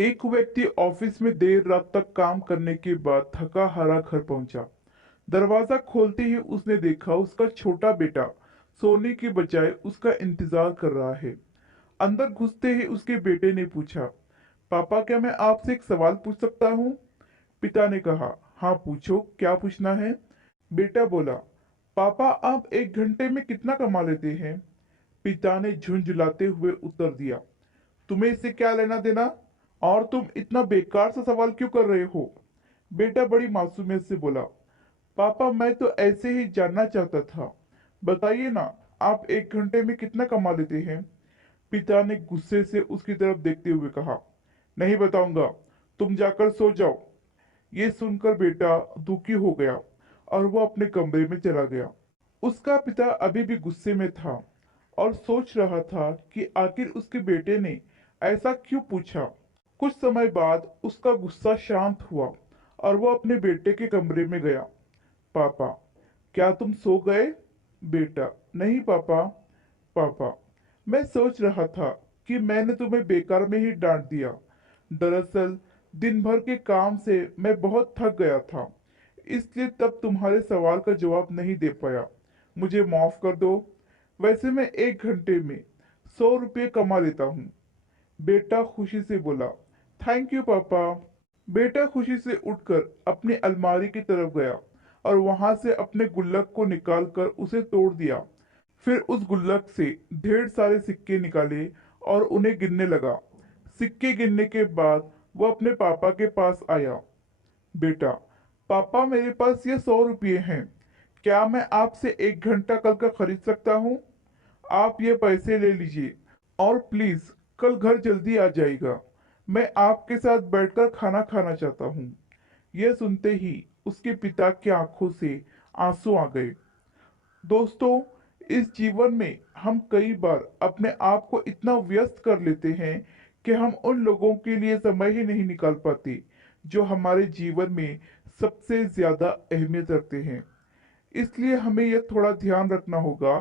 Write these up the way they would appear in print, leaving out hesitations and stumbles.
एक व्यक्ति ऑफिस में देर रात तक काम करने के बाद थका हारा घर पहुंचा। दरवाजा खोलते ही उसने देखा उसका छोटा बेटा सोने के बजाय उसका इंतजार कर रहा है। अंदर घुसते ही उसके बेटे ने पूछा, पापा क्या मैं आपसे एक सवाल पूछ सकता हूँ? पिता ने कहा, हाँ पूछो, क्या पूछना है? बेटा बोला, पापा आप एक घंटे में कितना कमा लेते हैं? पिता ने झुंझुलाते हुए उत्तर दिया, तुम्हें इससे क्या लेना देना? और तुम इतना बेकार सा सवाल क्यों कर रहे हो? बेटा बड़ी मासूमियत से बोला, पापा मैं तो ऐसे ही जानना चाहता था। बताइए ना, आप एक घंटे में कितना कमा लेते हैं? पिता ने गुस्से से उसकी तरफ देखते हुए कहा, नहीं बताऊंगा, तुम जाकर सो जाओ। ये सुनकर बेटा दुखी हो गया और वो अपने कमरे में चला गया। उसका पिता अभी भी गुस्से में था और सोच रहा था कि आखिर उसके बेटे ने ऐसा क्यों पूछा। कुछ समय बाद उसका गुस्सा शांत हुआ और वो अपने बेटे के कमरे में गया। पापा, क्या तुम सो गए? बेटा, नहीं पापा। पापा, मैं सोच रहा था कि मैंने तुम्हें बेकार में ही डांट दिया। दरअसल दिन भर के काम से मैं बहुत थक गया था, इसलिए तब तुम्हारे सवाल का जवाब नहीं दे पाया। मुझे माफ कर दो। वैसे मैं एक घंटे में 100 रुपये कमा लेता हूँ। बेटा खुशी से बोला, थैंक यू पापा। बेटा खुशी से उठकर अपनी अलमारी की तरफ गया और वहां से अपने गुल्लक को निकालकर उसे तोड़ दिया। फिर उस गुल्लक से ढेर सारे सिक्के निकाले और उन्हें गिनने लगा। सिक्के गिनने के बाद वो अपने पापा के पास आया। बेटा, पापा मेरे पास ये 100 रुपये हैं। क्या मैं आपसे एक घंटा कल का खरीद सकता हूँ? आप ये पैसे ले लीजिए और प्लीज कल घर जल्दी आ जाइएगा। मैं आपके साथ बैठकर खाना खाना चाहता हूँ। यह सुनते ही उसके पिता की आंखों से आंसू आ गए। दोस्तों, इस जीवन में हम कई बार अपने आप को इतना व्यस्त कर लेते हैं कि हम उन लोगों के लिए समय ही नहीं निकाल पाते जो हमारे जीवन में सबसे ज्यादा अहमियत रखते हैं। इसलिए हमें यह थोड़ा ध्यान रखना होगा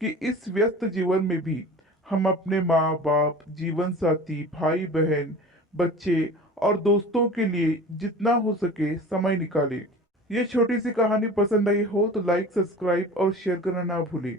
कि इस व्यस्त जीवन में भी हम अपने माँ बाप, जीवन साथी, भाई बहन, बच्चे और दोस्तों के लिए जितना हो सके समय निकालें। ये छोटी सी कहानी पसंद आई हो तो लाइक, सब्सक्राइब और शेयर करना ना भूलें।